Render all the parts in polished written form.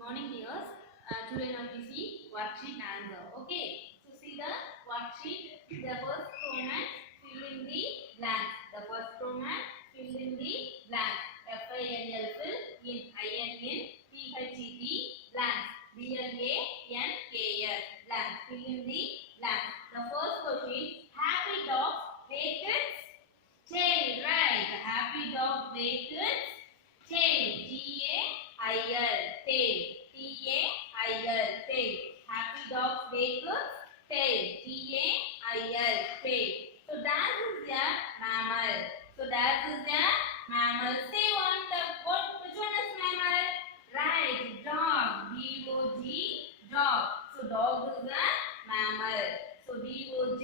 Morning dears. Today now we see worksheet answer. Okay. So see the worksheet. The first Roman fill in the blanks. The first Roman fill in the blanks. FINL fill in INN THET blanks. BLANKS blanks. Fill in the blanks. The first question: Happy dog wagged its tail. Right. Happy dog wagged its tail. TAIL tail. TAIL tail. Happy dog wag tail. TAIL tail. So that is a mammal. So that is a mammal. Say one. Which one is mammal? Right. Dog. DOG dog. So dog is a mammal. So DOG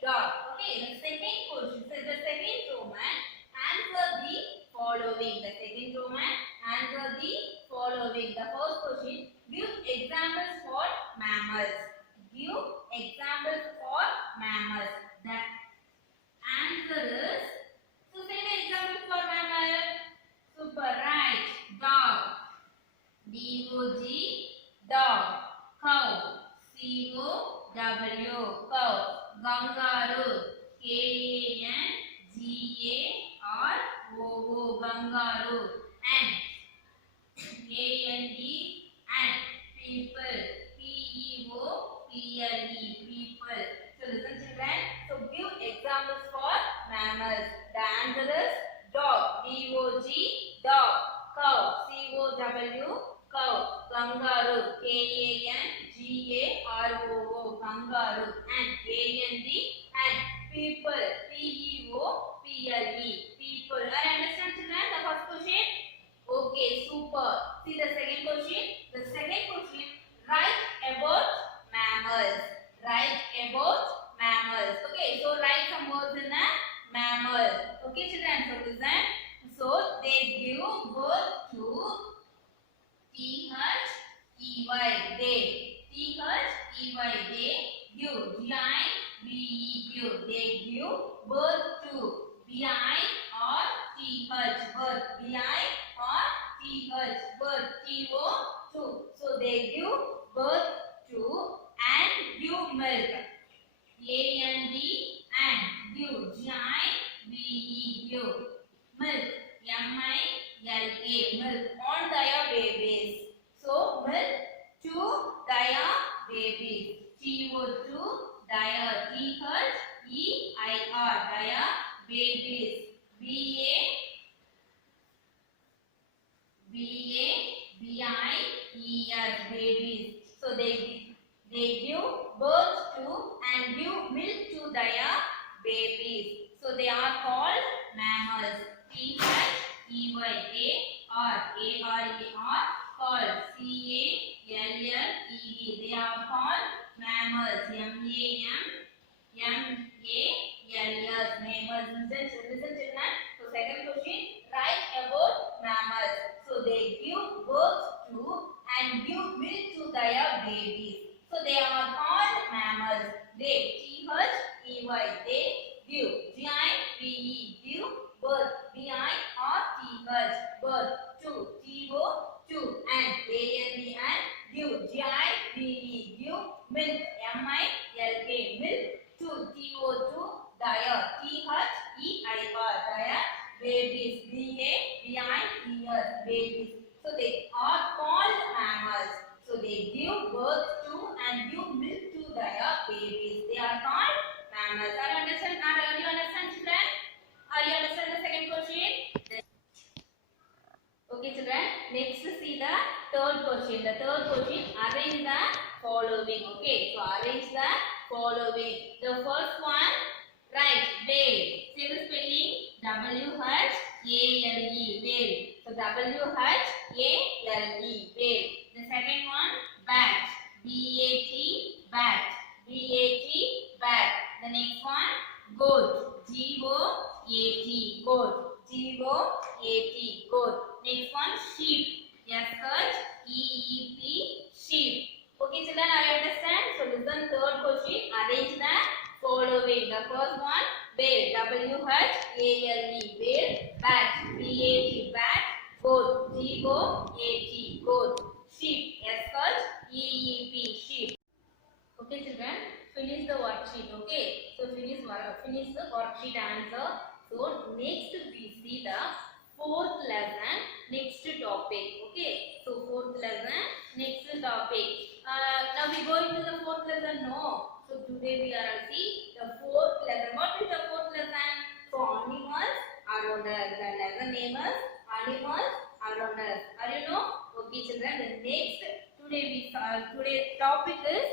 dog. Okay. The second question. So the second Roman. Answer the following. The second Roman. Answer the following. The first question: give examples for mammals. Give examples for mammals. The answer is, so say the example for mammal. Super, right. Dog. DOG dog. Cow. COW cow. Kangaroo. KANGAROO kangaroo. Ant. AND ant. People. PEOPLE people. So listen children. So give examples for mammals. The answer is dog. DOG dog. Cow. COW cow. Kangaroo. KANGAROO kangaroo. Ant. AND ant. People. PEOPLE people. I understand children the first question. Okay, super. See the second question. The second question: write about mammals. Write about mammals. Okay, so write some words in a mammal. Okay, children. So listen. So they give birth to THEY. They. THEY. They give. GIVEQ. They give birth to. BI or TH. Birth. BI or TH. Birth. TO. So they give birth to and give milk. AND and give. GIVE give milk. MILK milk on their babies. So milk to their babies. TO to their. THEIR their babies. BABIES babies. So they give birth to and give milk to their babies. So they are called mammals. THEY. They are called. CALLED. They are called mammals. MAMMALS mammals. Listen children. So second question: write about mammals. So they give birth to and give milk to their babies. So they are called mammals. They. THEY. They give. GIVE give birth. BI or TH birth to. TO to and AND and give. GIVE give milk. MILK milk to. TO to their. THEIR their babies. BABIES babies. So they are called mammals. So they give birth to and give milk to their babies. They are called mammals. Are you understand? Are you understand children? Are you understand the second question? Okay children. Next see the third question. The third question: arrange the following. Okay. So arrange the following. The first one: right. Whale. Say the spelling. WHALE. Whale. So WHALE. Whale. The second one: bat. BAT. Bat. BAT. The next one: goat. GOAT. Goat. Goat. Next one: sheep. SHEEP. Sheep. Okay children, are you understand? So listen third question. Arrange the following. The first one: whale. WHALE. Whale. Bat. BAT. Bat. Goat. GOAT. Goat. sheep. S called EEP, sheep. Okay, children, finish the worksheet. Okay, so finish the worksheet answer. So next we see the fourth lesson, next topic. Okay, so fourth lesson, next topic. Now we go into the fourth lesson. No, so today we are see the fourth lesson. What is the fourth lesson? So animals around us. The lesson name is animals around us. Are you know? Okay, children. The next today topic is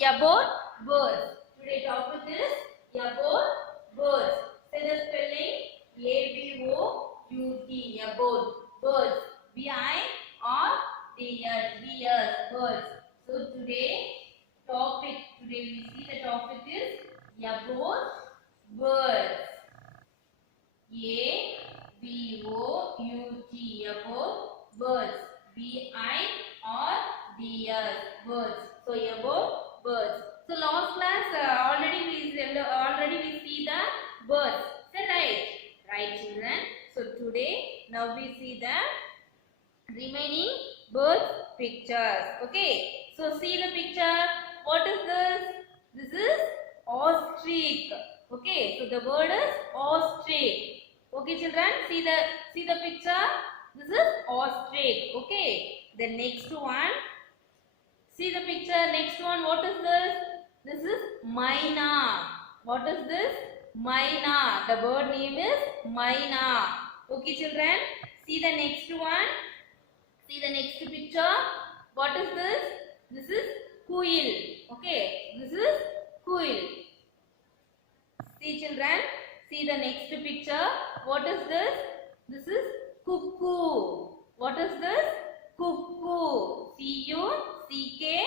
about birds. Today topic is about birds. Say the spelling A-B-O-U-T, about birds. B-I-R-D-S, birds. So today we see the topic is about birds. A-B-O-U-T, about birds. B-I-R-D-S, birds. So about birds. So last class already we see the birds. Is that right? Right, children. So today now we see the remaining birds pictures. Okay. So see the picture. What is this? This is ostrich. Okay. So the bird is ostrich. Okay, children. See the picture. This is ostrich. Okay. The next one. See the picture. Next one. What is this? This is myna. What is this? Myna. The bird name is myna. Okay, children. See the next one. See the next picture. What is this? This is quail. Okay. This is quail. See, children. See the next picture. What is this? This is cuckoo. What is this? Cuckoo. C-U-C-K-O-O.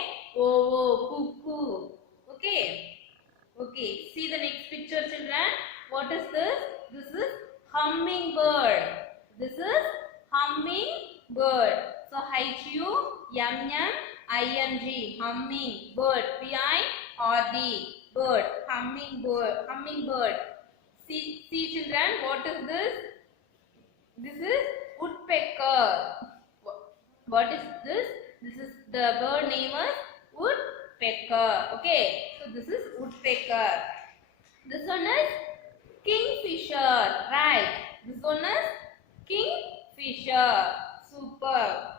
Cuckoo. Okay. Okay. See the next picture, children. What is this? This is hummingbird. This is hummingbird. So H-U-M-M-I-N-G. Hummingbird. B-I-R-D. Bird. Hummingbird. See, children. What is this? This is woodpecker. What is this? This is the bird name is woodpecker. Okay. So this is woodpecker. This one is kingfisher. Right. This one is kingfisher. Super.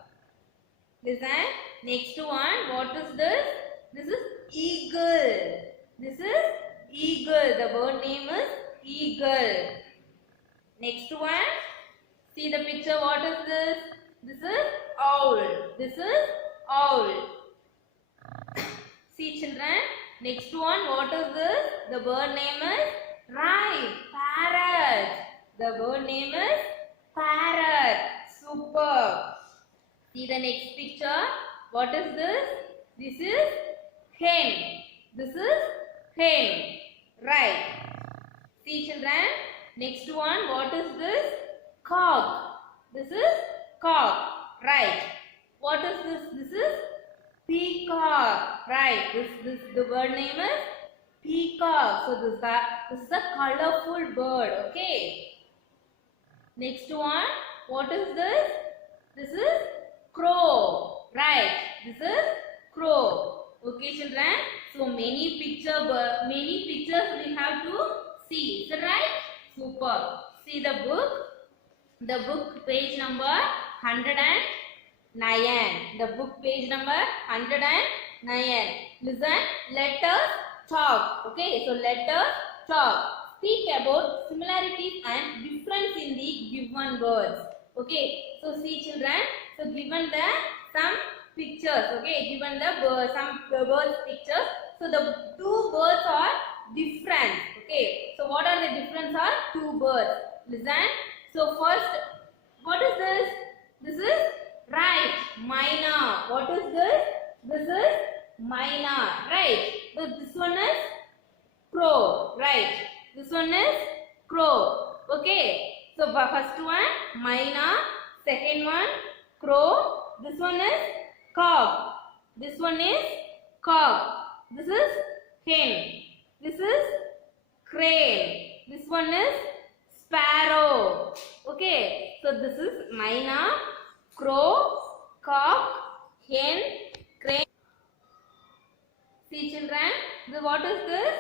Listen. Next one. What is this? This is eagle. This is eagle. The bird name is eagle. Next one. See the picture. What is this? This is owl. This is owl. See, children. Next one. What is this? The bird name is right. Parrot. The bird name is parrot. Super. See the next picture. What is this? This is hen. This is hen. Right. See, children. Next one. What is this? Cock. This is cock. Right. What is this? This is peacock. Right. The bird name is peacock. So this is a colorful bird. Okay. Next one. What is this? This is crow. Right. This is crow. Okay, children. So many pictures we have to see. Is that right? Super. See the book. The book page number 109. The book page number 109. Listen. Let us talk. Okay. So let us talk. Speak about similarities and difference in the given words. Okay. So see, children. So given the some pictures. Okay. Given the some birds pictures. So the two birds are different. Okay. So what are the difference are two birds? Listen. So first, what is this? This is right. Myna. What is this? This is myna. Right. So this one is crow. Right. This one is crow. Okay. So first one myna. Second one crow. This one is cock. This one is cock. This is hen. This is crane. This one is sparrow. Okay. So this is myna, crow, cock, what is this?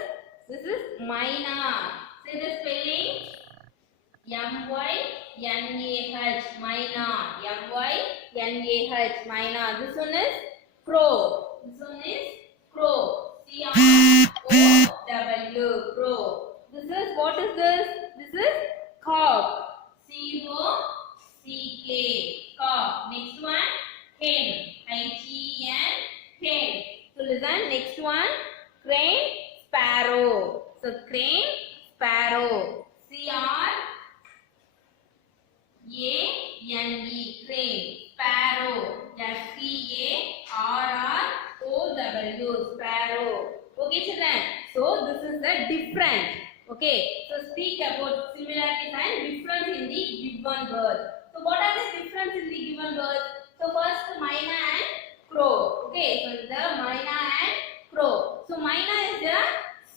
This is myna. Say the spelling. M-Y-N-A-H, myna. M-Y-N-A-H, myna. This one is crow. This one is crow. C-R-O-W, crow. This is, what is this? This is cock. C-O-C-K, cock. Next one, hen. I-G-N, hen. So listen, next one, crane, sparrow. So crane, sparrow. C-R-A-N-E, crane, sparrow. S-P-A-R-R-O-W, sparrow. Okay, children. So this is the different. Okay. So speak about similarities and difference in the given word. So what are the difference in the given word? So first myna and crow. Okay. So the myna and crow. So myna is a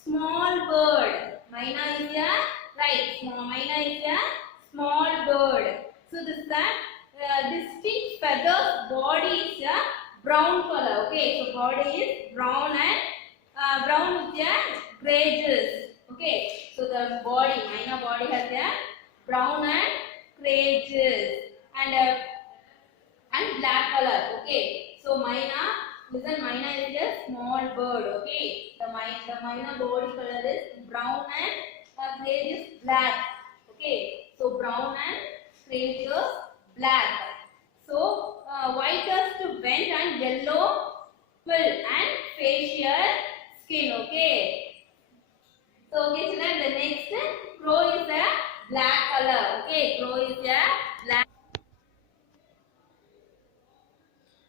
small bird. Myna is a myna is a small bird. So this is that distinct feathers. Body is a brown color. Okay. So body is brown and brown with the gray edges. Okay. So the body, myna body has a brown and gray edges and black color. Okay. So myna, listen, myna is a small bird. Okay. The myna body color is brown and gray is black. Okay. So brown and gray is black. So whitish to vent and yellow pill and facial skin. Okay. So okay, children, the next crow is a black color. Okay, crow is a black.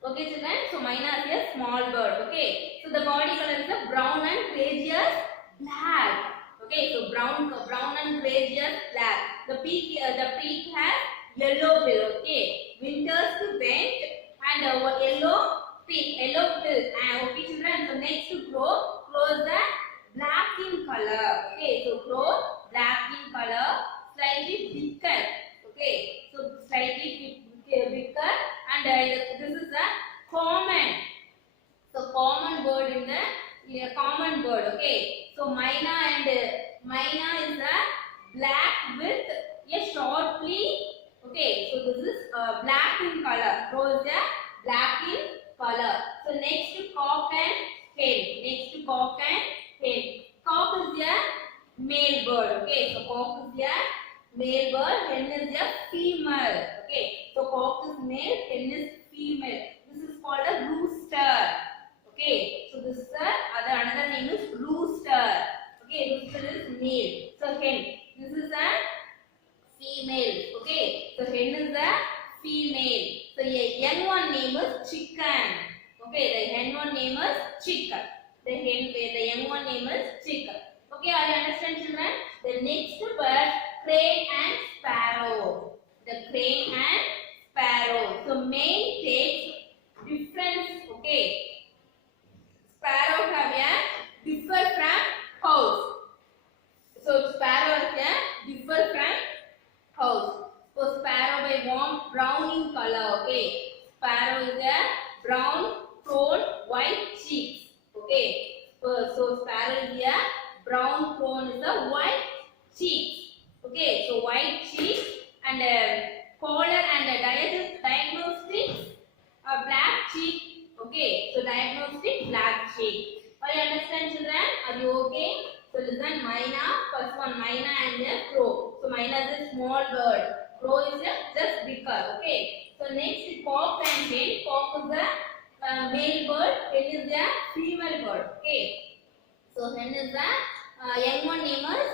Okay, children. So myna is a small bird. Okay. So the body color is a brown and grayish black. Okay. So brown and grayish black. The beak has yellow bill. Okay. Winters to vent and yellow pill. Okay, children. So next to crow is the black in color. Okay. So crow black in color, slightly thicker. Okay. So slightly thicker and this is a common. So common bird in the common bird. Okay. So myna is a black with a shortly. Okay. So this is black in color. Crow is a black in color. So next to cock and hen. Next to cock and hen. Cock is a male bird. Okay. So cock is a male bird. Hen is a female. Okay. So cock is male. Hen is female. This is called a rooster. Okay. So this is another name is rooster. Okay. Rooster is male. So hen. This is a female. Okay. So hen is a female. So a young one name is chicken. Okay. The hen one name is chicken. The young one name is chicken. Okay. Are you understand, children? The next bird, crane and sparrow. The crane and sparrow. So main takes difference. Okay. Sparrow have a differ from house. So sparrow is a differ from house. So sparrow by brown in color. Okay. Sparrow is a brown tone, white cheeks. Okay. So sparrow is a brown tone is a white cheeks. Okay. So white cheeks and collar and diagnostics black cheek. Okay. So diagnostic black cheek. Are you understand, children? Are you okay? So listen, myna, first one myna and a crow. So myna is a small bird. Crow is just bigger. Okay. So next cock and hen. Cock is a male bird. Hen is a female bird. Okay. So hen is a young one name is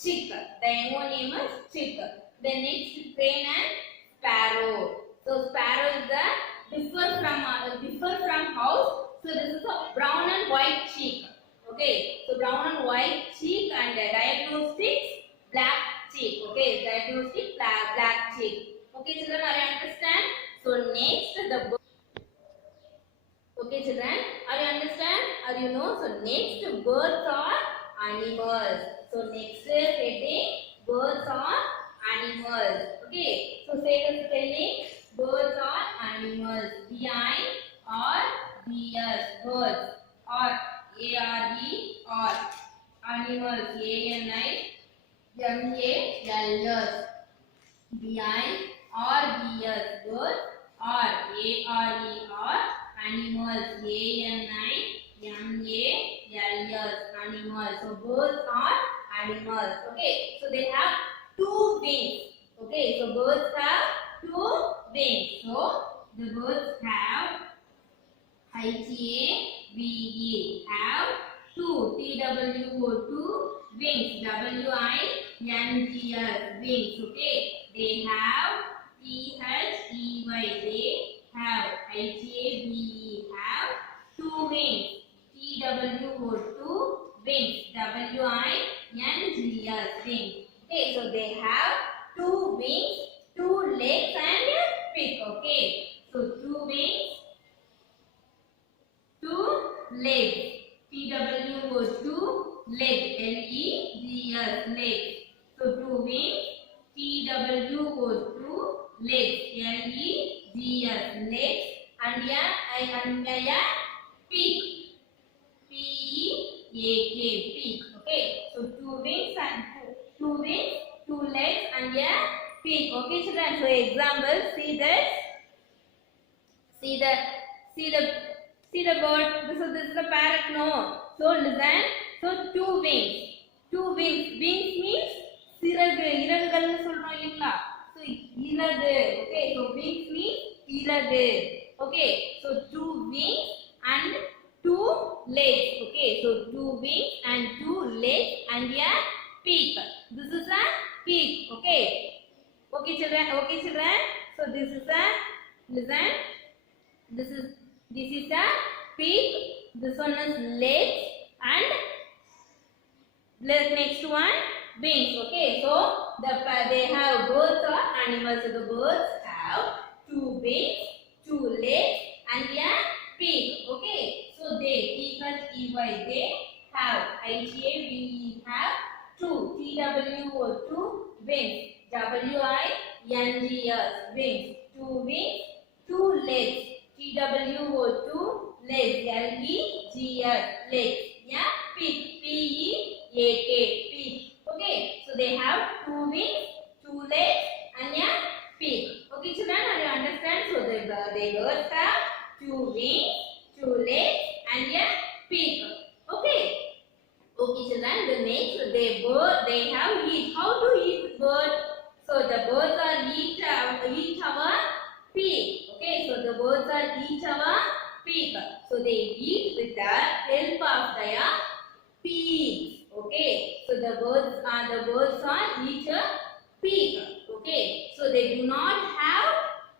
chick. The young one name is chick. Then next crane and sparrow. So sparrow is the differ from house. So this is a brown and white cheek. Okay. So brown and white cheek and diagnostics black cheek. Okay. Diagnostic black cheek. Okay, children, are you understand? So next the okay, children, are you understand? Are you know? So next birds are animals. So next heading birds are animals. Okay. So say the spelling. Birds are animals. B-I-R-D-S. Birds are A-R-E-R. Animals. A-N-I-M-A-L-S. B-I-R-D-S. Birds. R-A-R-E-R. Animals. A-N-I-M-A-L-S. Animals. So birds are animals. Okay. So they have two wings. Okay. So birds have two wings. So the birds have I-T-A-V-E. Have two. T-W-O. Two wings. W-I-N-G-S. Wings. Okay. They have T-H-E-Y. They have I-T-A-V-E. Have two wings. T-W-O. Two wings. W-I-N-G-S. Wings. Okay. So they have two wings, two legs and a beak. Okay. So two wings, two legs. T-W-O. Two legs. L-E-G-S. Legs. So two wings. T-W-O. Two legs. L-E-G-S. Legs. And a beak. P-E-A-K. Beak. Okay. So two wings and two wings, two legs and a beak. Okay, children. So example. See this. See the bird. This is the parrot. No. So listen. So two wings. Two wings. Wings means சிறகு இறகுகள்னு சொல்றோம் இல்லீங்களா? So இறகு. Okay. So wings means இறகு. Okay. So two wings and two legs. Okay. So two wings and two legs and a beak. This is a beak. Okay. Okay children. Okay children. So this is a listen. This is a beak. This one is legs and next one wings. Okay, so they have birds or animals. So the birds have two wings, two legs and a beak. Okay, so they T-H-E-Y. They have I-T-A-V-E. Have two. T-W-O. Two wings. W-I-N-G-S. Wings. Two wings, two legs. T-W-O. Two legs. L-E-G-S. Legs. Yeah, beak. P-E-A-K. Beak. Okay, so they have two wings, two legs and a beak. Okay children, are you understand? So the birds have two wings, two legs and a beak. Okay. Okay children, the next they have eat. How to eat bird? So the birds are eat our beak. Okay, so the birds are eat our beak. So they eat with the help of their beak. Okay, so the birds are eat a beak. Okay, so they do not have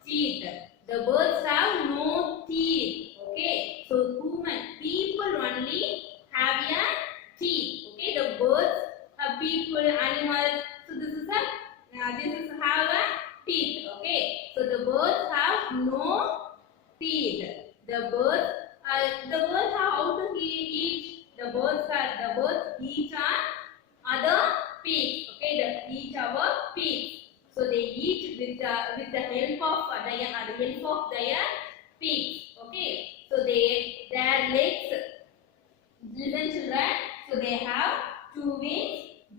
teeth. The birds have no teeth. Okay, so people only have a teeth. Okay, the birds, people, animals. So this is have a teeth. Okay, so the birds have no teeth. The birds have how to eat. The birds eat on other pigs. Okay, they eat our pigs. So they eat with the help of their pigs. Okay, so their legs. Listen children. So they have two wings,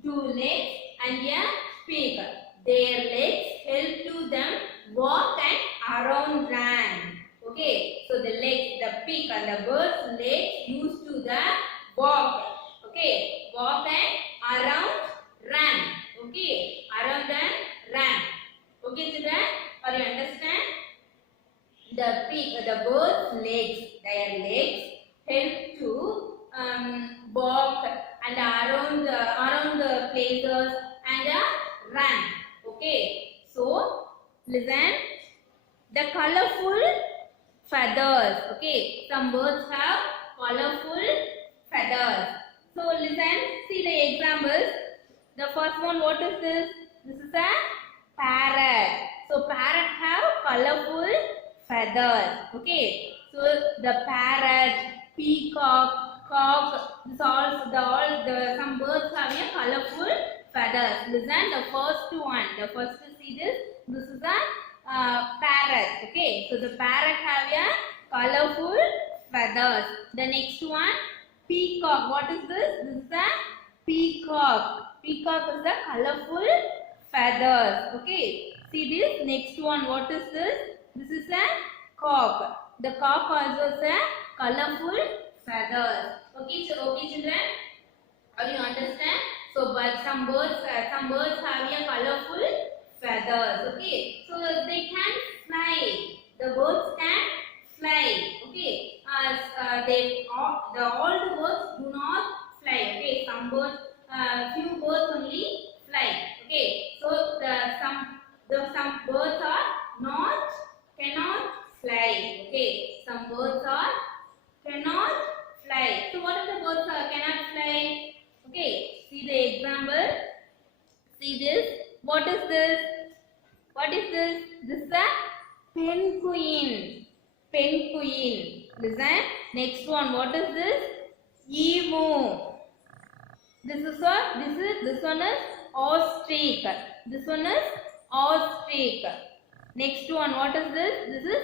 two legs, and a beak. Their legs help to them walk and around run. Okay, so the legs, the beak and the bird's legs used to the walk. Okay, walk and around run. Okay, around and run. Okay children, are you understand? The bird's legs, their legs help to walk and around the places and run. Okay, so listen, the colorful feathers. Okay, some birds have colorful feathers. So listen, see the examples. The first one, what is this? This is a parrot. So parrot have colorful feathers. Okay, so the parrot, peacock, cock, some birds have a colorful feathers. Listen, the first one. The first to see this. This is a parrot. Okay, so the parrot have a colorful feathers. The next one, peacock. What is this? This is a peacock. Peacock is the colorful feathers. Okay. See this next one. What is this? This is a cock. The cock also has a colorful feathers. Okay, children. Are you understand? So, but some birds have a colorful feathers. Okay, so they can fly. The birds can fly. Okay, all the birds do not fly. Okay, some birds, few birds only fly. Okay, so some birds cannot fly. Okay, some birds cannot fly. So what are the birds cannot fly? Okay, see the example. See this. What is this? What is this? This is a penguin. Penguin. Listen. Next one. What is this? Emu. This one is ostrich. This one is ostrich. Next one. What is this? This is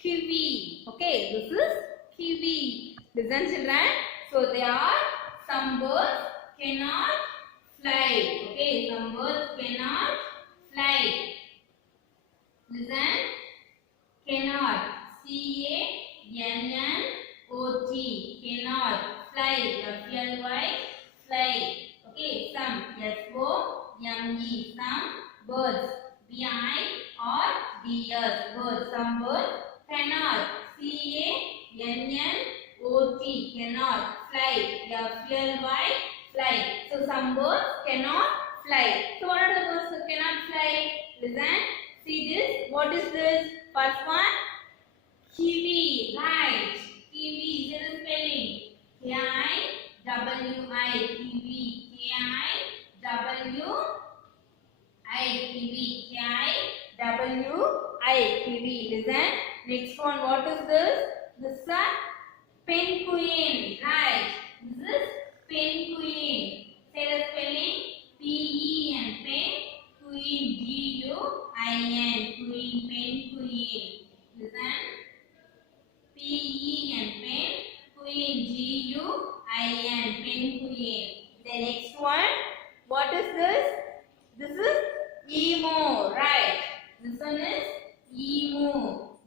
kiwi. Okay. This is kiwi. Listen, children. So there are some birds cannot fly. Okay, some birds cannot fly. Listen, cannot. C-A-N-N-O-T. Cannot fly. F-L-Y. Fly. Okay, some. S-O-M-E. Some birds. B-I-R-D-S. Birds. Some birds cannot. C-A-N-N-O-T. Cannot fly. F-L-Y. Fly. So some birds cannot fly. So what are the birds that cannot fly? Listen. See this. What is this? First one. Kiwi. Right. Kiwi. This is spelling. K-I-W-I. Kiwi. K-I-W-I. Kiwi. K-I-W-I. Kiwi. Listen. Next one. What is this? This is a penguin. Right. This is penguin. Say the spelling. P-E-N. Pen. Queen. G-U-I-N. Queen. Penguin. Listen. P-E-N. Pen. Queen. G-U-I-N. Penguin. The next one. What is this? This is emu. Right. This one is emu.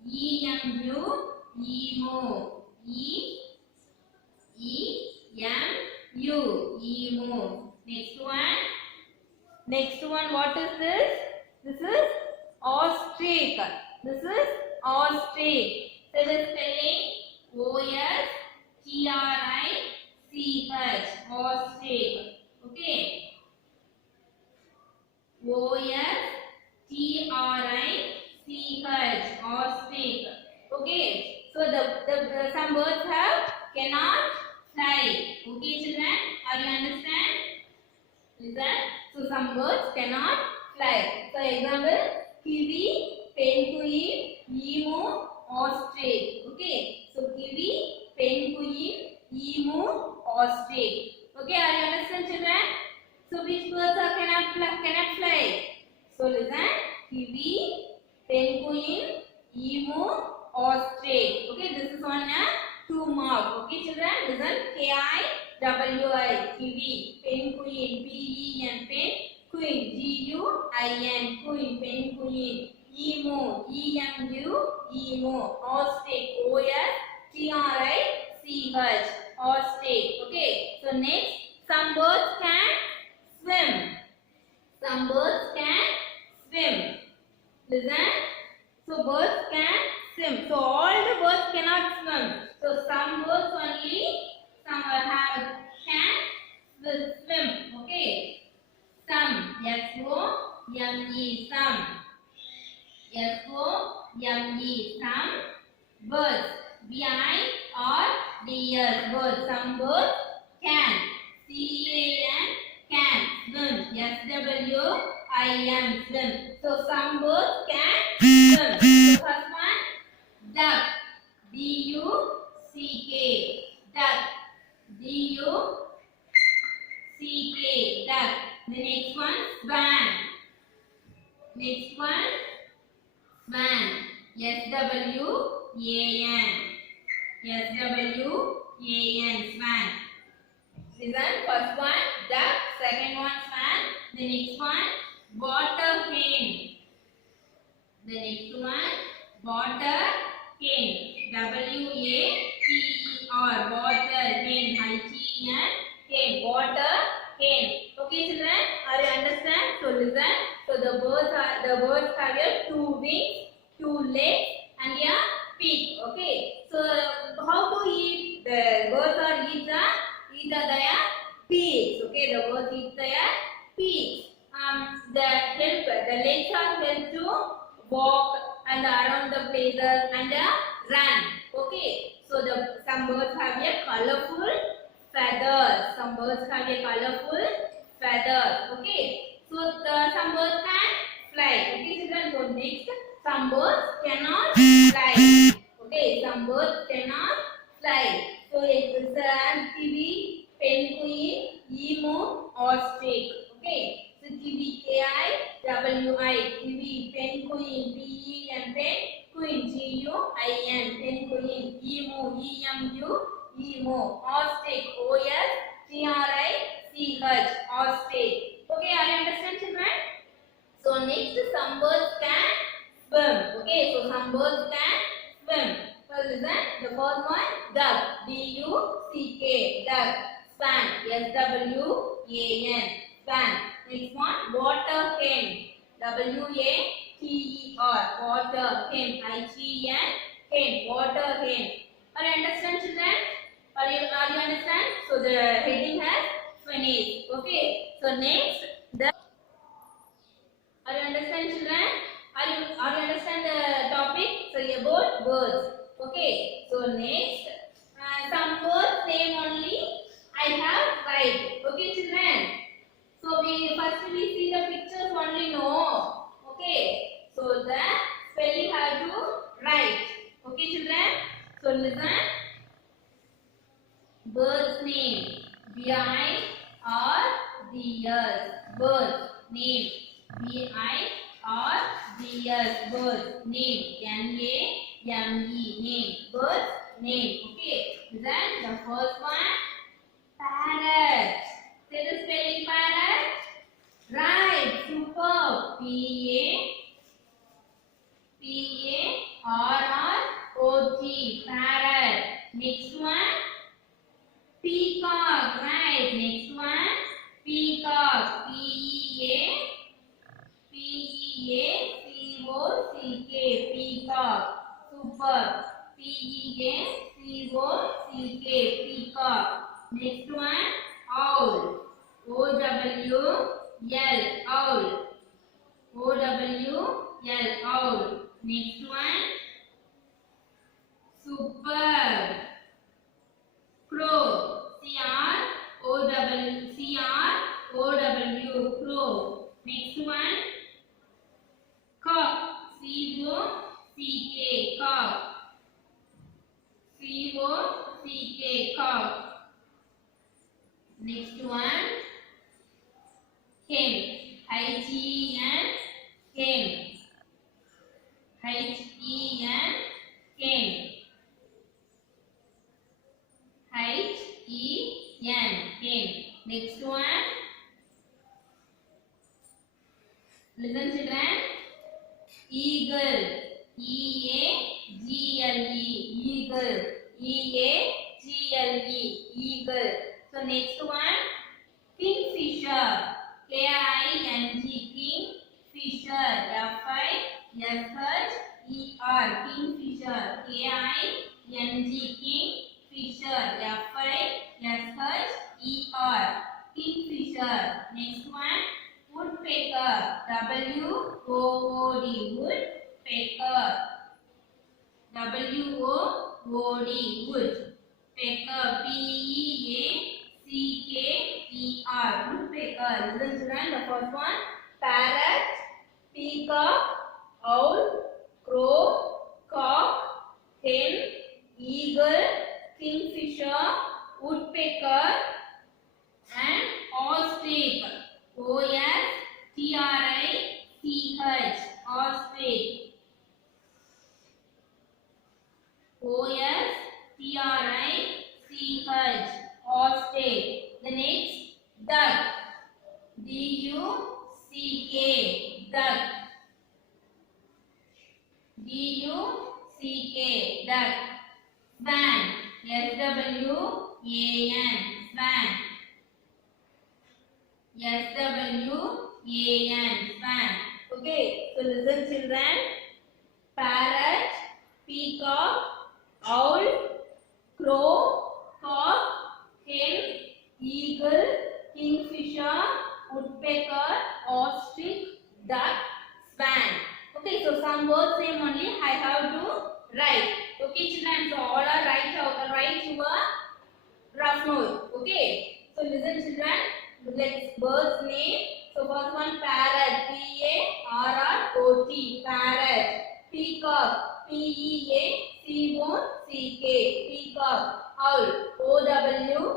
E-M-U. Emu. E-M-U. Emu. Next one. What is this? This is ostrich. This is ostrich. Say the spelling. O-S-T-R-I-C-H. Ostrich. Okay. O-S-T-R-I-C-H. Ostrich. Okay. So the some birds cannot fly. Okay, children, are you understand? Listen. So some birds cannot fly. So example: kiwi, penguin, emu, ostrich. Okay. So kiwi, penguin, emu, ostrich. Okay, are you understand, children? So which birds cannot fly? So listen: kiwi, penguin, emu, ostrich. Okay, this is on a 2 mark. Okay, children, listen. K-I-W-I. Kiwi. Penguin. P-E-N. Pen. Queen. G-U-I-N. Queen. Penguin. Emu. E-M-U. Emu. Ostrich. O-S-T-R-I-C-H. Ostrich. Okay. So next, some birds can swim. Some birds can swim. Listen. So birds can swim. So all the birds cannot swim. So some birds only can swim. Okay. Some. S-O-M-E. Some. S-O-M-E. Some birds. B-I-R-D-S. Birds. Some birds can. C-A-N. Can swim. S-W-I-M. Swim. So some birds can swim. So first one, duck. D-U-C-K. Duck. D-U-C-K. Duck. The next one, swan. Next one, swan. S-W-A-N. S-W-A-N, swan. Listen, first one, duck, second one, swan. The next one, water hen. The next one, water hen. W-A-T-E-R, water hen, H-E-N, hen, water hen. Okay, children, are you understand? So listen. So the birds have here two wings, two legs, and a beak. Okay. So how to eat? The birds are eat their beaks. Okay, the birds eat their beaks. The legs are help to walk and around the places and run. Okay. So some birds have a colorful feathers. Some birds have a colorful feathers. Okay. So some birds can fly. Okay, children. So next, some birds cannot fly. Okay, some birds cannot fly. So it's kiwi, penguin, emu, ostrich. Okay. So kiwi, K-I-W-I, kiwi, penguin, P-E-N, penguin, G-U-I-N, penguin, emu, E-M-U, emu, ostrich, O-S-T-R-I-C-H, ostrich. Okay, are you understand, children? So next, some birds can swim. Okay, so some birds can swim. So listen, the first one, duck, D-U-C-K, duck. Swan, S-W-A-N, swan. Next one, water hen, W-A-T-E-R, water hen, H-E-N, hen, water hen. Are you understand, children? Are you understand? So the heading has finished. Okay. So next, are you understand, children? Are you understand the topic? So about birds. Okay. So next, some birds name only I have right. Okay, children. So we see the pictures only. No. Okay. So the spelling have to write. Okay, children. So listen. Bird's name. B-I-R-D-S. Birds name. B-I-R-D-S. Birds name. N-A-M-E. Name. Birds name. Okay. Then the first one, parrot. Say the spelling parrot. Right. Superb. P-A-R-R-O-T. Parrot. Next one, peacock. Right. Next one, peacock. P-E-A-C-O-C-K. Peacock. Super. P-E-A-C-O-C-K. Peacock. Next one, owl. O-W-L. Owl. O-W-L. Owl. Next one, superb. Crow. C-R-O-W. Crow. Next one, cock. C-O-C-K. Cock. C-O-C-K. Cock. Next one, hen. H-E-N. Hen. H-E-N. Hen. H-E-N. Hen. Next one, listen, children. Eagle. E-A-G-L-E. Eagle. E-A-G-L-E. Eagle. So next one, kingfisher. K-I-N-G. Kingfisher. F-I-S-H-E-R. Kingfisher. K-I-N-G. Kingfisher. F-I-S-H-E-R. Kingfisher. Next one, woodpecker. W-O-O-D. Woodpecker. W-O-O-D. Woodpecker. P-E-A-C-K-E-R. Woodpecker. Listen, children. The first one, parrot, peacock, owl, crow, cock, hen, eagle, kingfisher, woodpecker, and ostrich. O-S-T-R-I-C-H. Ostrich. O-S-T-R-I-C-H. T-R-I-C-H, ostrich. The next, duck, D-U-C-K, duck, D-U-C-K, duck. Swan, S-W-A-N, swan, S-W-A-N, swan. Okay, so listen children. Parrot, peacock, owl, crow, cock, hen, eagle, kingfisher, woodpecker, ostrich, duck, swan. Okay, so some words name only I have to write. Okay, children. So all are write your rough note. Okay. So listen, children. Let's birds name. So first one, parrot, P-A-R-R-O-T, parrot. Peacock, P-E-A-C-O-C-K, peacock. Owl, O-W-L,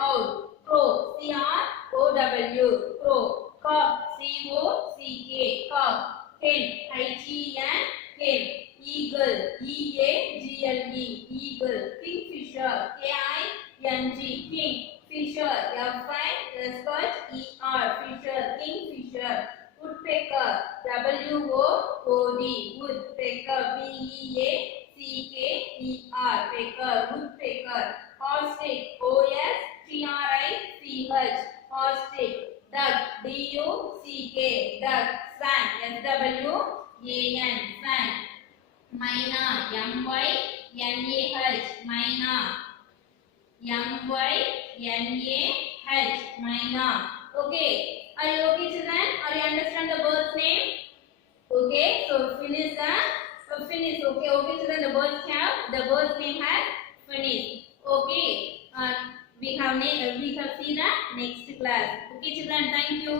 owl. Crow, C-R-O-W, crow. Cock, C-O-C-K, cock. Hen, H-E-N, hen. Eagle, E-A-G-L-E, eagle. Kingfisher, K-I-N-G, king. Fisher, F-I-S-H-E-R, fisher, kingfisher. Woodpecker, W-O-O-D, woodpecker, P-E-A-C-K-E-R, pecker, woodpecker. Ostrich, O-S-T-R-I-C-H, ostrich. Duck, D-U-C-K, duck. Swan, S-W-A-N, swan. Myna, M-Y-N-A-H, myna. M-Y-N-A-H, myna. Okay. Are you okay, children? Are you understand the bird's name? Okay. So finish. Okay. Okay, children. The bird's name has finished. Okay. We have seen the next class. Okay, children. Thank you.